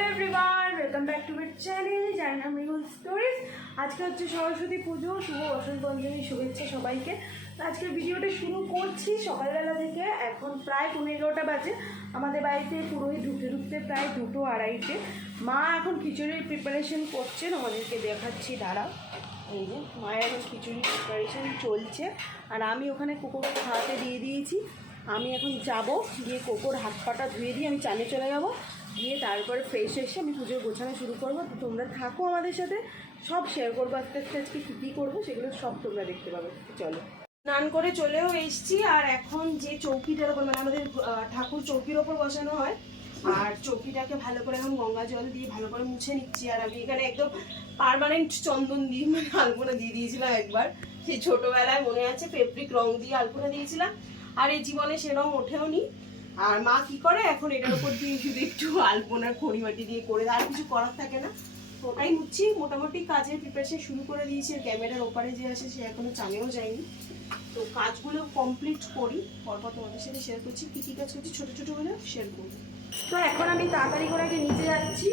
Hello everyone, welcome back to my channel জানা Mehul stories. আজকে হচ্ছে সরস্বতী পুজো, শুভ বসন্ত পঞ্চমী, শুভেচ্ছা সবাইকে। আজকের ভিডিওটা শুরু করছি সকালবেলা থেকে। এখন প্রায় 15টা বাজে। আমাদের বাড়িতে পুরোহিত ঢুকতে ঢুকতে প্রায় 2:30। মা এখন খিচুড়ির প্রিপারেশন করছেন, আমাদেরকে দেখাচ্ছি, দাঁড়াও। এই যে মায়ের এখন খিচুড়ির প্রিপারেশন চলছে, আর আমি ওখানে কুকুরকে খাওয়াতে দিয়ে দিয়েছি। আমি এখন যাব, গিয়ে কোকোর হাত পাটা ধুয়ে দিয়ে আমি চালে চলে যাব, গিয়ে তারপরে ফ্রেশ এসে আমি পুজোর গোছানো শুরু করবো। তো তোমরা থাকো আমাদের সাথে, সব শেয়ার করবো আস্তে আস্তে। আজকে কী কী করবো সেগুলো সব তোমরা দেখতে পাবে। চলো, স্নান করে চলেও এসছি। আর এখন যে চৌকিটার ওপর, মানে আমাদের ঠাকুর চৌকির ওপর বসানো হয়, আর চৌকিটাকে ভালো করে এখন গঙ্গা জল দিয়ে ভালো করে মুছে নিচ্ছি। আর আমি এখানে একদম পার্মানেন্ট চন্দন দিয়ে, মানে আলপনা দিয়ে দিয়েছিলাম একবার, সেই ছোটোবেলায় মনে আছে, ফেব্রিক রং দিয়ে আলপনা দিয়েছিলাম। আর এই জীবনে সে রং ওঠেও নি। আর মা কি করে, এখন এটার উপর দিয়ে শুধু একটু আলপনার খড়িমাটি দিয়ে করে, আর কিছু করার থাকে না। ওটাই মুছছি। মোটামুটি কাজের প্রিপারেশন শুরু করে দিয়েছি। আর ক্যামেরার ওপারে যে আসে সে এখনো চানেও যায়নি। তো কাজগুলো কমপ্লিট করি, পরপর তোমাদের সাথে শেয়ার করছি। কী কী কাজ করছি ছোটো ছোটো হলেও শেয়ার করবো। তো এখন আমি তাড়াতাড়ি করে আগে নিচে যাচ্ছি,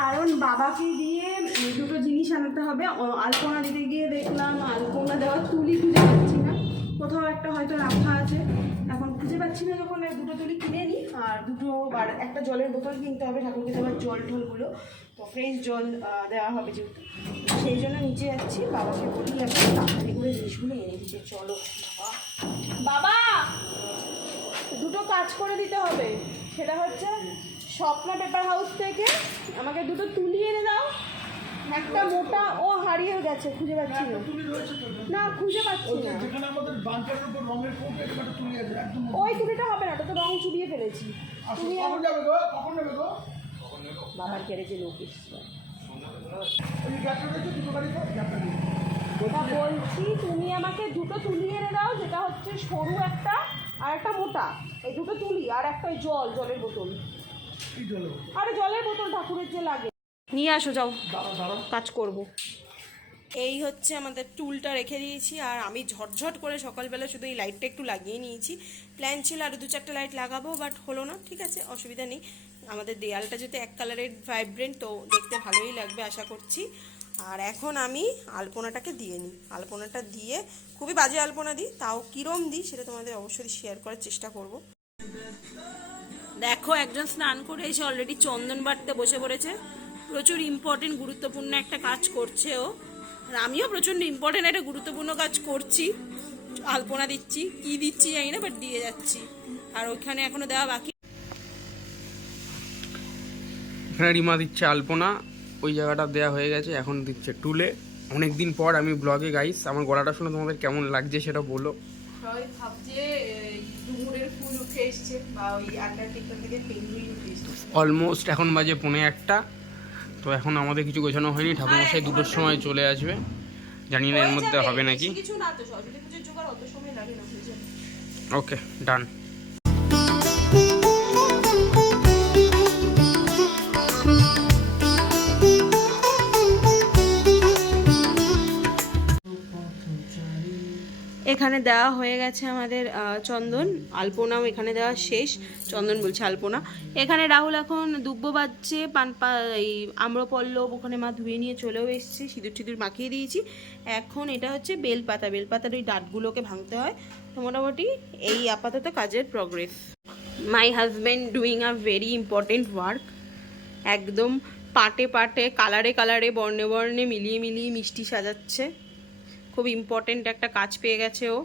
কারণ বাবাকে দিয়ে দুটো জিনিস আনাতে হবে। আলপনা দিতে গিয়ে দেখলাম আলপনা দেওয়ার তুলি খুঁজে পাচ্ছি না, কোথাও একটা হয়তো রাখা আছে, এখন খুঁজে পাচ্ছি না। যখন দুটো তুলি কিনে নিই, আর আর একটা জলের বোতল কিনতে হবে ঠাকুরকে দেওয়ার জল ঢলগুলো, তো ফ্রেশ জল দেওয়া হবে যেহেতু, সেই জন্য নিচে যাচ্ছি। বাবাকে বলি এখন তাড়াতাড়ি করে জিনিসগুলো এনে দিতে। চলো বাবা, দুটো কাজ করে দিতে হবে। সেটা হচ্ছে স্বপ্না পেপার হাউস থেকে আমাকে দুটো তুলি এনে দাও, একটা মোটা, ও হারিয়ে গেছে, খুঁজে পাচ্ছি না, খুঁজে পাচ্ছি না। ওই তুলিটা হবে না, ওটা তো রং চুবিয়ে ফেলেছি। বাবার গ্যারেজে লোক এসছে, বলছি তুমি আমাকে দুটো তুলি এনে দাও, যেটা হচ্ছে সরু একটা আর একটা মোটা, এই দুটো তুলি আর একটা ওই জলের বোতল। আরে জলের বোতল ঠাকুরের যে লাগে, নিয়ে আসো, যাও, কাজ করব। এই হচ্ছে আমাদের টুলটা রেখে দিয়েছি। আর আমি ঝটঝট করে সকালবেলা শুধু এই লাইটটা একটু লাগিয়ে নিয়েছি। প্ল্যান ছিল আরও 2-4টা লাইট লাগাবো, বাট হলো না। ঠিক আছে, অসুবিধা নেই। আমাদের দেয়ালটা যেহেতু এক কালারের ভাইব্রেন্ট, তো দেখতে ভালোই লাগবে আশা করছি। আর এখন আমি আলপনাটাকে দিয়ে নিই। আলপনাটা দিয়ে, খুবই বাজে আলপনা দিই, তাও কিরম দিই সেটা তোমাদের অবশ্যই শেয়ার করার চেষ্টা করব। দেখো, একজন স্নান করে এসে অলরেডি চন্দন বাটতে বসে পড়েছে। প্রচুর ইম্পর্টেন্ট গুরুত্বপূর্ণ একটা কাজ করছে ও, আর আমিও প্রচণ্ড ইম্পর্টেন্ট একটা গুরুত্বপূর্ণ কাজ করছি। আলপনা দিচ্ছি, কি দিচ্ছি জানি না, বাট দিয়ে যাচ্ছি। আর ওইখানে এখনো দেওয়া বাকি। এখানে রিমা দিচ্ছে আলপনা, ওই জায়গাটা দেওয়া হয়ে গেছে, এখন দিচ্ছে টুলে। অনেকদিন পর আমি ব্লগে, গাইস, আমার গলাটা শুনে তোমাদের কেমন লাগছে সেটা বলো। সবাই ভাবছে ডুমুরের ফুল উঠে এসছে, বা ওই আন্টার্কটিকা থেকে পেঙ্গুইন উঠে এসছে। অলমোস্ট এখন বাজে 1:45। তো এখন আমাদের কিছু গোছানো হয়নি, ঠাকুরমশাই 2টোর সময় চলে আসবে। জানি না এর মধ্যে হবে নাকি। কিছু না, তো সরস্বতী পুজোর জোগাড় অত সময় লাগে না। ওকে, ডান। এখানে দেওয়া হয়ে গেছে আমাদের চন্দন, আলপনাও এখানে দেওয়া শেষ। চন্দন বলছে, আলপনা। এখানে রাহুল এখন দুব্ব বাজছে, এই আম্রপল্লব ওখানে মা ধুয়ে নিয়ে চলেও এসছে, সিঁদুর টিঁদুর মাখিয়ে দিয়েছি। এখন এটা হচ্ছে বেলপাতা, বেলপাতার ওই ডাঁটগুলোকে ভাঙতে হয়। তো মোটামুটি এই আপাতত কাজের progress. My husband doing a very important work. একদম পাটে পাটে, কালারে কালারে, বর্ণে বর্ণে মিলিয়ে মিলিয়ে মিষ্টি সাজাচ্ছে। খুব ইম্পর্টেন্ট একটা কাজ পেয়ে গেছে ও।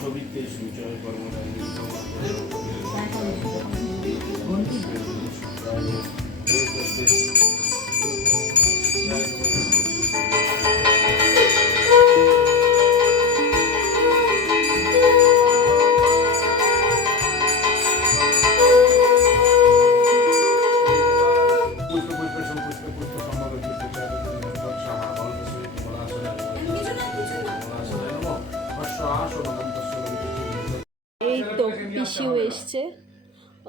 ছবিতে সূচয় এই তো পিসিও এসছে,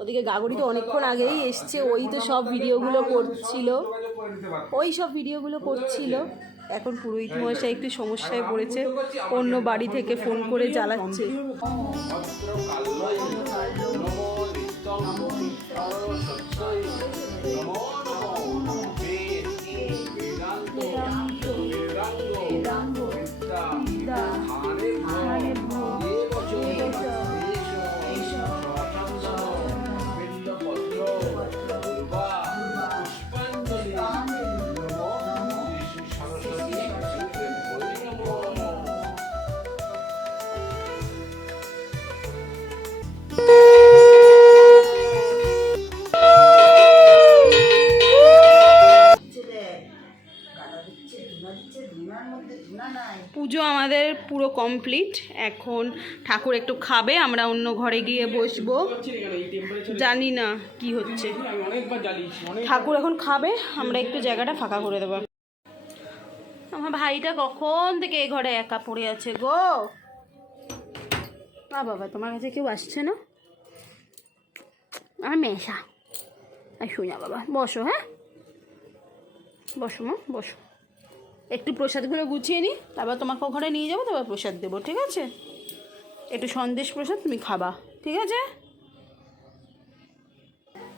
ওদিকে গাগরি তো অনেকক্ষণ আগেই এসছে, ওই তো সব ভিডিওগুলো করছিল, এখন পুরোহিত মশাই একটু সমস্যায় পড়েছে, অন্য বাড়ি থেকে ফোন করে জ্বালাচ্ছে। পুজো আমাদের পুরো কমপ্লিট, এখন ঠাকুর একটু খাবে, আমরা অন্য ঘরে গিয়ে বসবো, জানি না কি হচ্ছে। ঠাকুর এখন খাবে, আমরা একটু জায়গাটা ফাঁকা করে দেবো। আমার ভাইটা কখন থেকে এই ঘরে একা পড়ে আছে গো। বাবা তোমার কাছে কেউ আসছে না? আর মেশা আর শুই না বাবা, বসো, হ্যাঁ বসো মা বসো, একটু প্রসাদগুলো গুছিয়ে নিই, তারপর তোমাকে ঘরে নিয়ে যাবো, তারপর প্রসাদ দেবো, ঠিক আছে? একটু সন্দেশ প্রসাদ তুমি খাবা, ঠিক আছে?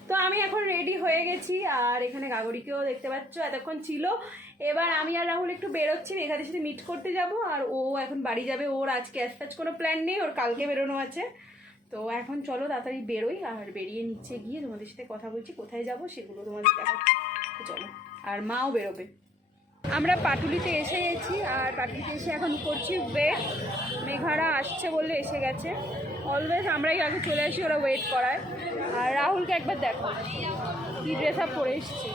তো আমি এখন রেডি হয়ে গেছি, আর এখানে গাগরিকেও দেখতে পাচ্ছ এতক্ষণ ছিল। এবার আমি আর রাহুল একটু বেরোচ্ছি, মেঘাদের সাথে মিট করতে যাব, আর ও এখন বাড়ি যাবে, ওর আজকে অ্যাজ কোনো প্ল্যান নেই, ওর কালকে বেরোনো আছে। তো এখন চলো তাড়াতাড়ি বেরোই, আর বেরিয়ে নিচে গিয়ে তোমাদের সাথে কথা বলছি, কোথায় যাব সেগুলো তোমাদের দেখাচ্ছি। তো চলো, আর মাও বেরোবে। আমরা পাটুলিতে এসে গেছি, আর পাটুলিতে এসে এখন করছি ওয়েট, মেঘারা আসছে বললে এসে গেছে, অলওয়েজ আমরাই আগে চলে আসি, ওরা ওয়েট করায়। আর রাহুলকে একবার দেখো কি ড্রেস আপ পরে এসছে,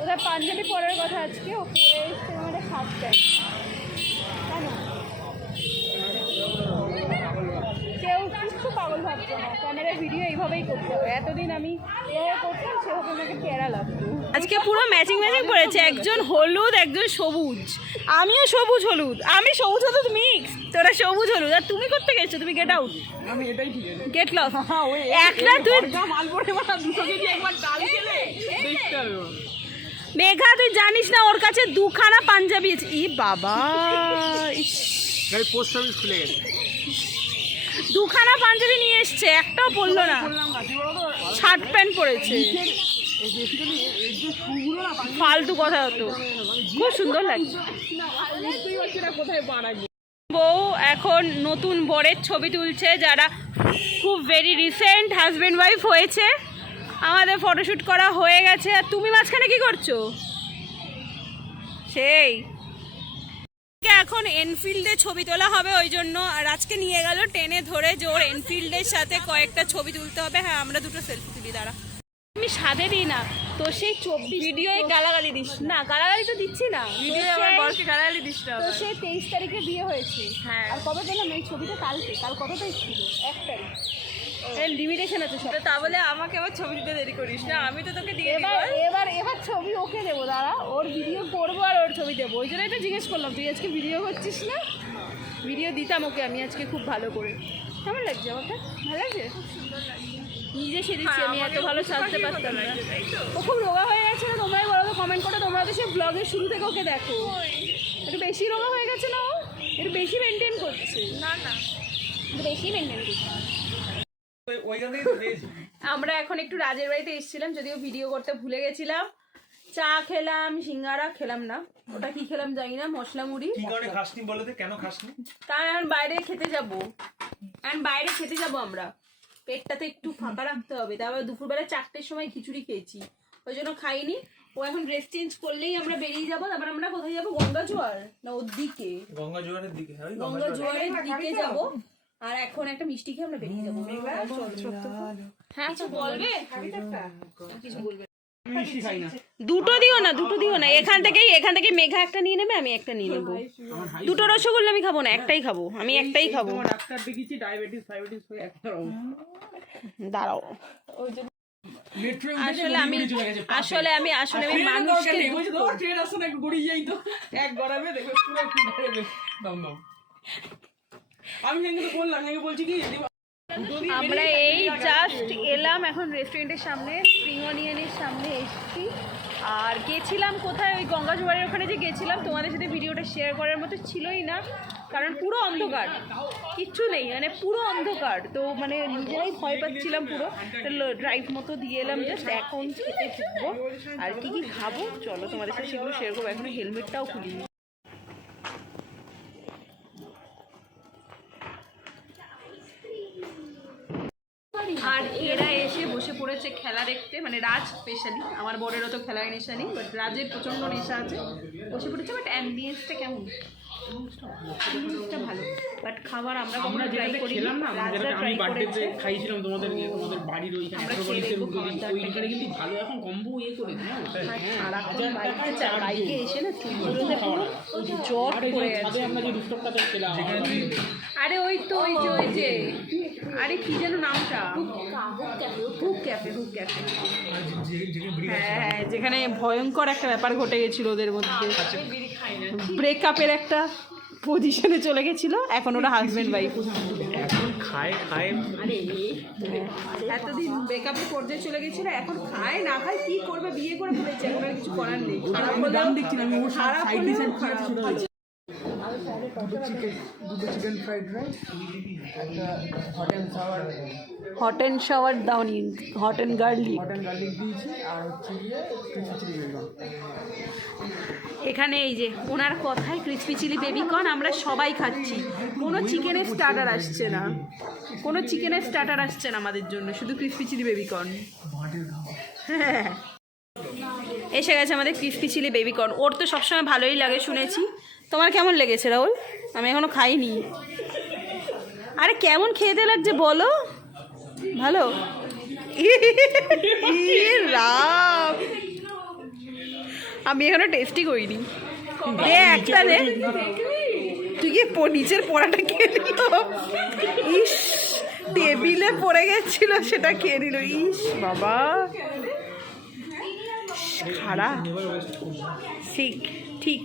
ওদের পাঞ্জাবি পরার কথা আজকে, ও পরে এসছে আমাদের হাফ প্যান্ট। কেউ কিছু পাগল ভাবছে না, ক্যামেরার ভিডিও এইভাবেই করতে হবে, এতদিন আমি এভাবে করতাম, সেভাবে আমাকে প্যারা লাগতো। আজকে পুরো ম্যাচিং পড়েছে, একজন হলুদ একজন সবুজ, আমিও সবুজ হলুদ, আমি সবুজ হলুদ মিক্স, তোরা সবুজ হলুদ, আর তুমি করতে গেছো, তুমি গেট আউট, আমি এটাই ঠিক আছে, গেট লস। একটা তুই মাল পড়ে মাথা দুটো যদি একবার ডাল খেলে দেখতে হবে। মেঘা তুই জানিস না ওর কাছে দুখানা পাঞ্জাবি আছে, ই বাবা পোস্ট অফিস খুলে গেছে, দুখানা পাঞ্জাবি নিয়ে এসছে, একটাও পরলো না, শার্ট প্যান্ট পরেছে, ফালতু কথা হতো, খুব সুন্দর লাগছে। বউ এখন নতুন বরের ছবি তুলছে, যারা খুব ভেরি রিসেন্ট হাজব্যান্ড ওয়াইফ হয়েছে, আমাদের ফটোশ্যুট করা হয়ে গেছে। আর তুমি মাঝখানে কি করছো? সেই এখন এনফিল্ডে ছবি তোলা হবে, ওই জন্য আর আজকে নিয়ে গেল টেনে ধরে, যে ওর এনফিল্ডের সাথে কয়েকটা ছবি তুলতে হবে। হ্যাঁ আমরা দুটো সেলফি তুলি, দাঁড়া আমি সাধে দিই না তো, সেই 24 ভিডিও গালাগালি দিস না, গালাগালি তো দিচ্ছি না, আমার বরকে গালাগালি দিস না। তো সেই 23 তারিখে বিয়ে হয়েছে, হ্যাঁ, আর কবে পেলাম এই ছবিটা? কালকে, কাল কত তারিখ ছিল? 1 তারিখ, লিমিটেশন আছে সব। তা বলে আমাকে আবার ছবি দিতে দেরি করিস না, আমি তো তোকে দিয়ে দেব। এবার ছবি ওকে দেবো, দাঁড়া ওর ভিডিও করবো আর ওর ছবি দেবো, ওই জন্যই তো জিজ্ঞেস করলাম তুই আজকে ভিডিও করছিস না। ভিডিও দিতাম ওকে আমি আজকে খুব ভালো করে। কেমন লাগছে আমাকে? ভালো লাগছে, নিজে সেদিচ্ছি আমি, এত ভালো সাজতে পারতাম না। ও খুব রোগা হয়ে গেছে না? তোমরাই বলো তো কমেন্ট করে, তোমরা তো সে ব্লগের শুরু থেকে ওকে দেখো, একটু বেশি রোগা হয়ে গেছে না? ও একটু বেশি মেনটেন করছে, না বেশি মেনটেন করছে। আমরা এখন একটু রাজের বাড়িতে এসেছিলাম, যদিও ভিডিও করতে ভুলে গেছিলাম। চা খেলাম, সিঙ্গারা খেলাম না, ওটা কি খেলাম জানি না, মশলা মুড়ি। কি কারণে খাসনি বলো তো, কেন খাসনি? কারণ বাইরে খেতে যাব, আমরা পেটটাতে একটু ফাঁকা রাখতে হবে। তারপর দুপুরবেলা 4টের সময় খিচুড়ি খেয়েছি, ওই জন্য খাইনি। ও এখন ড্রেস চেঞ্জ করলেই আমরা বেরিয়ে যাবো। তারপর আমরা কোথায় যাবো? গঙ্গা জোয়ার না ওর দিকে, গঙ্গা জোয়ারের দিকে যাব। আর এখন একটা মিষ্টি খেয়ে আমরা বেরিয়ে যাবো। হ্যাঁ কিছু বলবে? কিছু বলবে? মিষ্টি খাই না। দুটো দিও না এখান থেকেই মেঘা একটা নিয়ে নেবে, আমি একটা নিয়ে নেবো। দুটো রসগোল্লা আমি খাবো না, একটাই খাবো, আমি একটাই খাবো। তোমার ডাক্তার দেখিয়েছি ডায়াবেটিস হয়ে একটা দাঁড়াও, মেট্রো আসলে আমি মানুষকে ট্রেন আসো না একটু গড়িয়ে যাই তো এক গড়াবে দেখো পুরো দাঁড়াবে দম আমি কিন্তু বললাম বলছি কি আমরা এই জাস্ট এলাম এখন রেস্টুরেন্টের সামনে, স্প্রিং অনিয়নের সামনে এসেছি। আর গেছিলাম কোথায়, ওই গঙ্গাজোয়ারের ওখানে যে গেছিলাম, তোমাদের সাথে ভিডিওটা শেয়ার করার মতো ছিলই না, কারণ পুরো অন্ধকার, কিচ্ছু নেই, মানে পুরো অন্ধকার। তো মানে নিজেরাই ভয় পাচ্ছিলাম পুরো। ড্রাইভ মতো দিয়ে এলাম, জাস্ট এখন খেতে ঢুকবো। আর কি কি খাবো চলো তোমাদের সাথে সেগুলো শেয়ার করবো। এখন হেলমেটটাও খুলিনি। আর এরা এসে বসে পড়েছে খেলা দেখতে, মানে রাজ স্পেশালি, আমার বরেরও তো খেলার নেশা নেই, বাট রাজের প্রচণ্ড নেশা আছে, বসে পড়েছে। বাট অ্যাম্বিয়েন্সটা কেমন? অ্যাম্বিয়েন্সটা ভালো, বাট খাবার আমরা ট্রাই করি না। রাজরা ট্রাই করেছে, খাইছিলাম তোমাদের বাড়ির ওইখানে ওইখানে কিন্তু ভালো এখন কম্বো করে সারাক্ষণ বাইকে এসে না চুলগুলোতে পুরো জট পড়ে গেছে। আমরা যে রুফটপটাতে খেলাম, আরে ওই যে আরে কি যেন নামটা, হুক ক্যাফে। হ্যাঁ, যেখানে ভয়ঙ্কর একটা ব্যাপার ঘটে গেছিল ওদের মধ্যে, ব্রেকআপের একটা পজিশনে চলে গেছিল। এখন ওরা হাজবেন্ড ওয়াইফ, এখন খায় এতদিন ব্রেকআপের পর্যায়ে চলে গেছিল, এখন খায় না খায় কি করবে, বিয়ে করে ফেলেছে, এখন আর কিছু করার নেই। খারাপ হলেও খারাপ। দুটো চিকেন ফ্রাইড রাইস, একটা হট অ্যান্ড শাওয়ার দাওনি, হট অ্যান্ড গার্লিক দিয়েছি, আর হচ্ছে গিয়ে চিলি বেগুন। এখানে এই যে ওনার কথায় ক্রিসপি চিলি বেবিকর্ন আমরা সবাই খাচ্ছি। কোনো চিকেনের স্টার্টার আসছে না আমাদের জন্য, শুধু ক্রিসপি চিলি বেবিকর্ন। হ্যাঁ, এসে গেছে আমাদের ক্রিসপি চিলি বেবিকর্ন। ওর তো সবসময় ভালোই লাগে শুনেছি। তোমার কেমন লেগেছে রাহুল? আমি এখনো খাইনি। আরে কেমন খেতে লাগছে বলো? ভালো? রাম, আমি এখনো টেস্টই করিনি। একটা দে, তুই কি নিচের পড়াটা খেয়ে নিল? ইস, টেবিলে পড়ে গেছিল সেটা খেয়ে নিল। ইস বাবা, খারাপ। ঠিক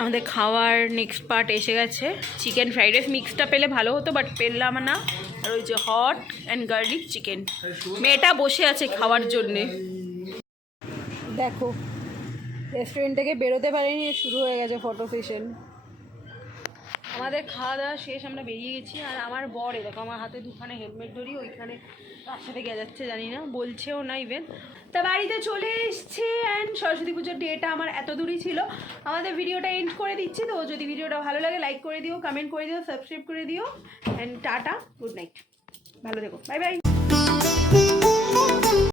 আমাদের খাওয়ার নেক্সট পার্ট এসে গেছে। চিকেন ফ্রাইড রাইস মিক্সটা পেলে ভালো হতো, বাট পেলাম না। আর ওই যে হট অ্যান্ড গার্লিক চিকেন। মেয়েটা বসে আছে খাওয়ার জন্যে। দেখো, রেস্টুরেন্ট থেকে বেরোতে পারিনি, শুরু হয়ে গেছে ফটো সেশন। আমাদের খাওয়া দাওয়া শেষ, আমরা বেরিয়ে গেছি। আর আমার বর দেখো আমার হাতে দুখানে হেলমেট ধরি, ওইখানে তার সাথে গিয়ে যাচ্ছে জানি না, বলছেও না ইভেন। তা বাড়িতে চলে এসছে। অ্যান্ড সরস্বতী পুজোর ডেটা আমার এত দূরই ছিল। আমাদের ভিডিওটা এন্ড করে দিচ্ছি। তো যদি ভিডিওটা ভালো লাগে লাইক করে দিও, কমেন্ট করে দিও, সাবস্ক্রাইব করে দিও। অ্যান্ড টাটা, গুড নাইট, ভালো থেকো, বাই বাই।